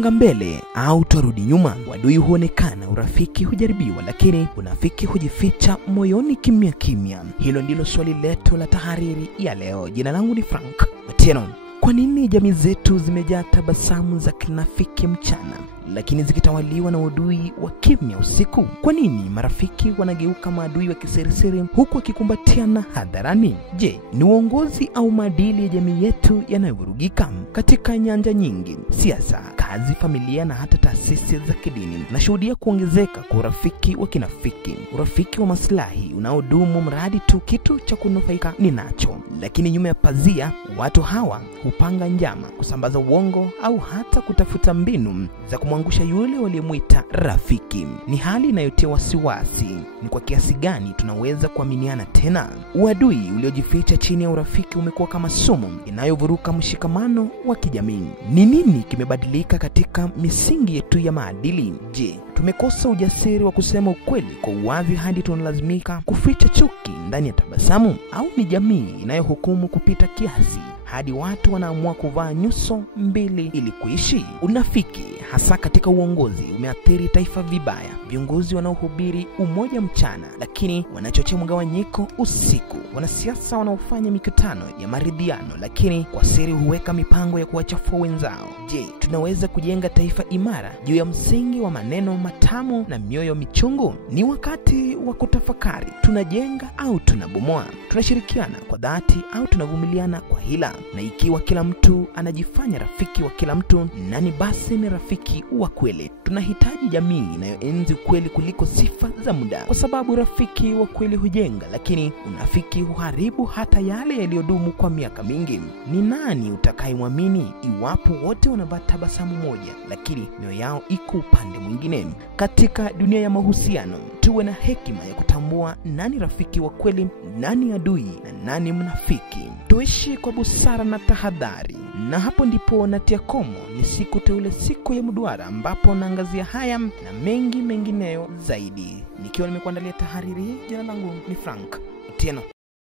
Twasonga mbele au twarudi nyuma? Wadui huonekana, urafiki hujaribiwa, lakini unafiki hujificha moyoni kimya kimya. Hilo ndilo swali letu la tahariri ya leo. Jina langu ni Frank Otieno. Kwa nini jamii zetu zimejaa tabasamu za kinafiki mchana, lakini zikitawaliwa na udui wa kimya usiku? Kwa nini marafiki wanageuka maadui wa kisirisiri huku wakikumbatiana hadharani? Je, ni uongozi au maadili ya jamii yetu yanayovurugika? Katika nyanja nyingi, siasa, kazi, familia na hata taasisi za kidini, nashuhudia kuongezeka kwa urafiki wa kinafiki, urafiki wa maslahi unaodumu mradi tu kitu cha kunufaika ninacho. Lakini nyuma ya pazia, watu hawa hupanga njama, kusambaza uongo au hata kutafuta mbinu za kumwangusha yule waliyemuita rafiki. Ni hali inayotia wasiwasi. Ni kwa kiasi gani tunaweza kuaminiana tena? Uadui uliojificha chini ya urafiki umekuwa kama sumu inayovuruka mshikamano wa kijamii. Ni nini kimebadilika katika misingi yetu ya maadili? Je, tumekosa ujasiri wa kusema ukweli kwa uwazi hadi tunalazimika kuficha chuki ndani ya tabasamu? Au ni jamii inayohukumu kupita kiasi hadi watu wanaamua kuvaa nyuso mbili ili kuishi? Unafiki hasa katika uongozi umeathiri taifa vibaya. Viongozi wanaohubiri umoja mchana, lakini wanachochea mgawanyiko usiku. Wanasiasa wanaofanya mikutano ya maridhiano, lakini kwa siri huweka mipango ya kuwachafua wenzao. Je, tunaweza kujenga taifa imara juu ya msingi wa maneno matamu na mioyo michungu? Ni wakati wa kutafakari. Tunajenga au tunabomoa? Tunashirikiana kwa dhati au tunavumiliana kwa hila? Na ikiwa kila mtu anajifanya rafiki wa kila mtu, nani basi ni rafiki wa kweli? Tunahitaji jamii inayoenzi ukweli kuliko sifa za muda, kwa sababu rafiki wa kweli hujenga, lakini unafiki huharibu hata yale yaliyodumu kwa miaka mingi. Ni nani utakayemwamini iwapo wote wanavaa tabasamu moja, lakini mioyo yao iko upande mwingine? Katika dunia ya mahusiano, tuwe na hekima ya kutambua nani rafiki wa kweli, nani adui na nani mnafiki. Tuishi kwa busara na tahadhari. Na hapo ndipo natia komo. Ni siku teule, siku ya mduara, ambapo naangazia haya na mengi mengineyo zaidi. Nikiwa nimekuandalia tahariri hii, jina langu ni Frank Otieno.